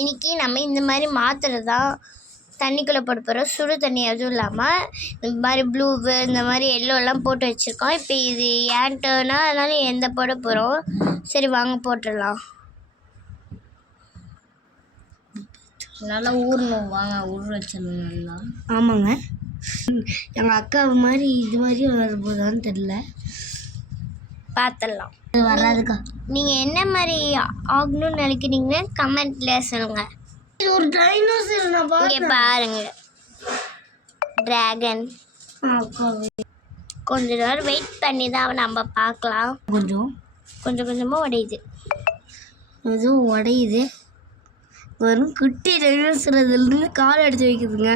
இன்றைக்கி நம்ம இந்த மாதிரி மாத்திரை தான் தண்ணிக்குள்ளே போட்டு போகிறோம். சுடு தண்ணி அதுவும் இல்லாமல் இந்த மாதிரி ப்ளூவு இந்த மாதிரி எல்லோலாம் போட்டு வச்சுருக்கோம். இப்போ இது ஏன் டர்னா அதனால எந்த போட போகிறோம். சரி வாங்க போட்டுடலாம். நல்லா ஊறணும். வாங்க ஊற வச்சிடணும் நல்லா. ஆமாங்க, எங்கள் அக்கா மாதிரி இது மாதிரி வரும்போதான்னு தெரில, பார்த்துடலாம். வராதுக்கா. நீங்கள் என்ன மாதிரி ஆகணும்னு நினைக்கிறீங்கன்னு கமெண்ட்டில் சொல்லுங்கள். இது ஒரு டைனோசர். இங்கே பாருங்க, டிராகன். கொஞ்ச நேரம் வெயிட் பண்ணி தான் நம்ம பார்க்கலாம். கொஞ்சம் கொஞ்சமாக உடையுது. எதுவும் உடையுது. வெறும் குட்டி டைனோசர் அதுலேருந்து கால் எடுத்து வைக்குதுங்க.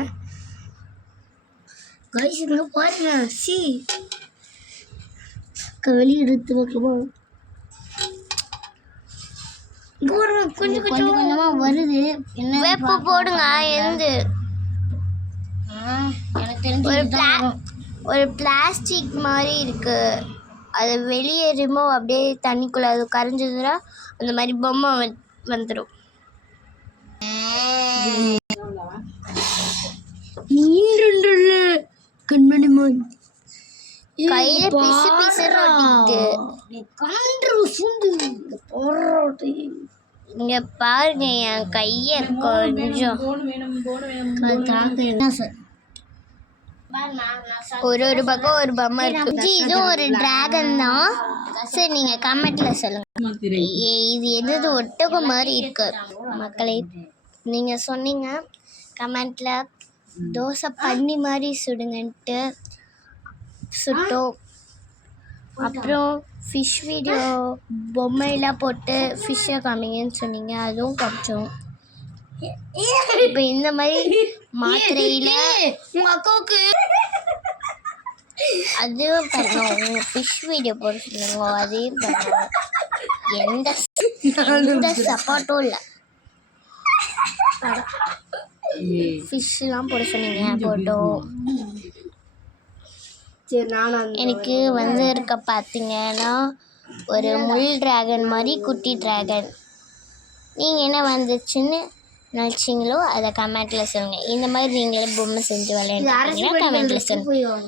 கைஸுங்க பாருங்க. வெளியே எடுத்து வைக்கமா கொஞ்சம் கொஞ்சமா வருது. என்ன வேப்பு போடுங்க. எந்த எனக்கு தெரிஞ்சு ஒரு பிளாஸ்டிக் மாதிரி இருக்கு, அது வெளியே ரிமூவ் அப்படியே தண்ணிக்குள்ளே அது கரைஞ்சதுன்னா அந்த மாதிரி பொம்மை வந்துடும். கண்மணிமான் கையில பிசு பிசு இங்க பாருங்க, என் கைய கொஞ்சம் ஒரு பக்கம் ஒரு பொம்மை இருக்கு. இது ஒரு டிராகன் தான். சரி நீங்க கமெண்ட்ல சொல்லுங்க, இது எது ஒட்டகம் மாதிரி இருக்கு மக்களே. நீங்க சொன்னீங்க கமெண்ட்ல தோசை பண்ணி மாதிரி சுடுங்கன்ட்டு சுட்டோம். அப்புறம் ஃபிஷ் வீடியோ பொம்மையெல்லாம் போட்டு ஃபிஷ்ஷை காமிங்கன்னு சொன்னீங்க, அதுவும் காமிச்சோம். இப்போ இந்த மாதிரி மாத்திரையில் உங்கள் அக்காவுக்கு அதுவும் பண்ணோம். உங்கள் ஃபிஷ் வீடியோ போட சொன்னீங்க, அதையும் பண்ணோம். எந்த சப்போர்ட்டும் இல்லை. ஃபிஷ்லாம் போட சொன்னீங்க, போட்டோம். எனக்கு வந்து இருக்க பார்த்தீங்கன்னா ஒரு முள் டிராகன் மாதிரி குட்டி டிராகன். நீங்கள் என்ன வந்துச்சுன்னு நினச்சிங்களோ அதை கமெண்ட்டில் சொல்லுங்கள். இந்த மாதிரி நீங்களே பொம்மை செஞ்சு விளையாடுறீங்கன்னா கமெண்ட்டில் சொல்லுங்கள்.